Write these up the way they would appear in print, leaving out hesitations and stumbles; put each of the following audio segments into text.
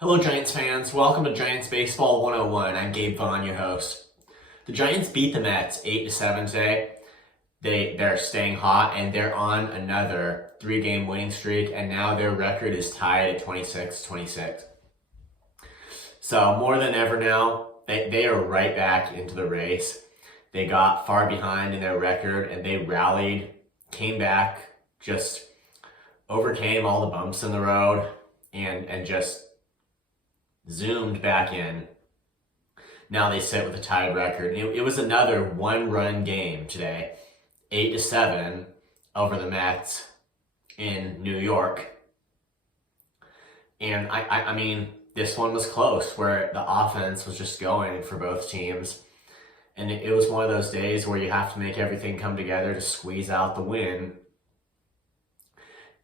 Hello Giants fans, welcome to Giants Baseball 101. I'm Gabe Vaughn, your host. The Giants beat the Mets 8-7 today. They're staying hot and they're on another 3-game winning streak, and now their record is tied at 26-26. So more than ever now, they are right back into the race. They got far behind in their record and they rallied, came back, just overcame all the bumps in the road and just zoomed back in. Now they sit with a tied record. It was another one-run game today, 8-7 over the Mets in New York. And I mean, this one was close, where the offense was just going for both teams. And it was one of those days where you have to make everything come together to squeeze out the win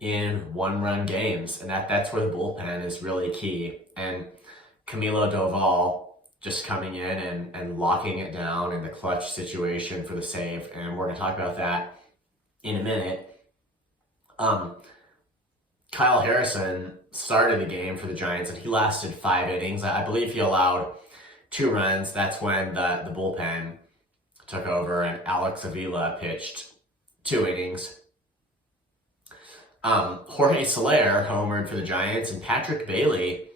in one-run games. And that's where the bullpen is really key. And Camilo Doval just coming in and locking it down in the clutch situation for the save. And we're going to talk about that in a minute. Kyle Harrison started the game for the Giants and he lasted 5 innings. I believe he allowed 2 runs. That's when the bullpen took over and Alex Avila pitched 2 innings. Jorge Soler homered for the Giants, and Patrick Bailey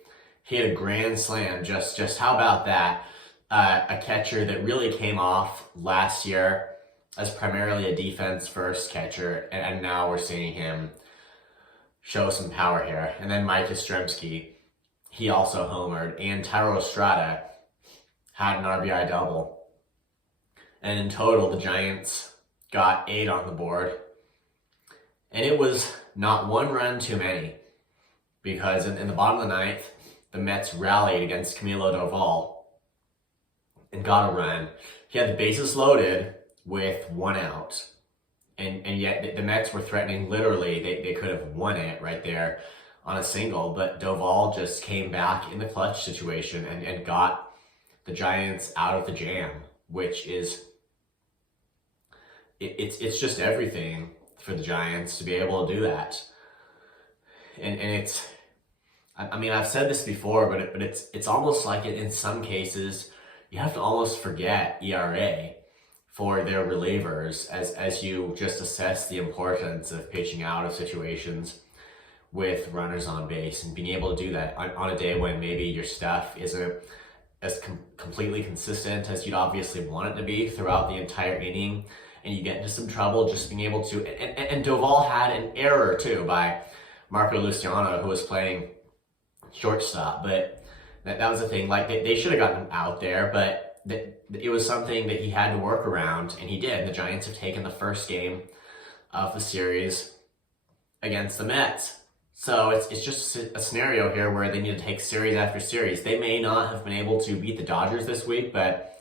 hit a grand slam. Just how about that? A catcher that really came off last year as primarily a defense-first catcher, and now we're seeing him show some power here. And then Mike Yastrzemski, he also homered, and Thairo Estrada had an RBI double. And in total, the Giants got 8 on the board. And it was not one run too many, because in the bottom of the 9th, the Mets rallied against Camilo Doval and got a run. He had the bases loaded with 1 out. And yet the Mets were threatening, literally, they could have won it right there on a single. But Doval just came back in the clutch situation and got the Giants out of the jam, which is, it's just everything for the Giants to be able to do that. And it's, I mean, I've said this before, but it's almost like in some cases, you have to almost forget ERA for their relievers as you just assess the importance of pitching out of situations with runners on base and being able to do that on a day when maybe your stuff isn't as completely consistent as you'd obviously want it to be throughout the entire inning, and you get into some trouble just being able to, and Doval had an error too by Marco Luciano, who was playing shortstop, but that was the thing. Like, they should have gotten him out there, but it was something that he had to work around, and he did. The Giants have taken the first game of the series against the Mets. So it's just a scenario here where they need to take series after series. They may not have been able to beat the Dodgers this week, but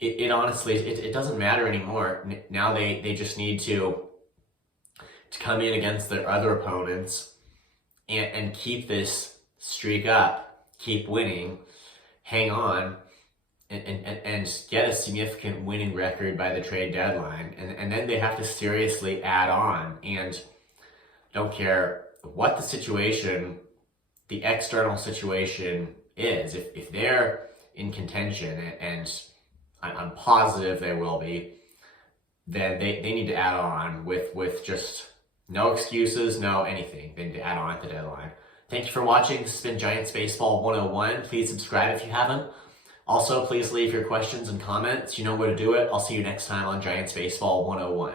it honestly, it doesn't matter anymore. Now they just need to come in against their other opponents and keep this streak up, keep winning, hang on, and get a significant winning record by the trade deadline. And then they have to seriously add on. And don't care what the situation, the external situation is. If they're in contention, and I'm positive they will be, then they need to add on with just no excuses, no anything. They need to add on at the deadline. Thank you for watching. This has been Giants Baseball 101. Please subscribe if you haven't. Also, please leave your questions and comments. You know where to do it. I'll see you next time on Giants Baseball 101.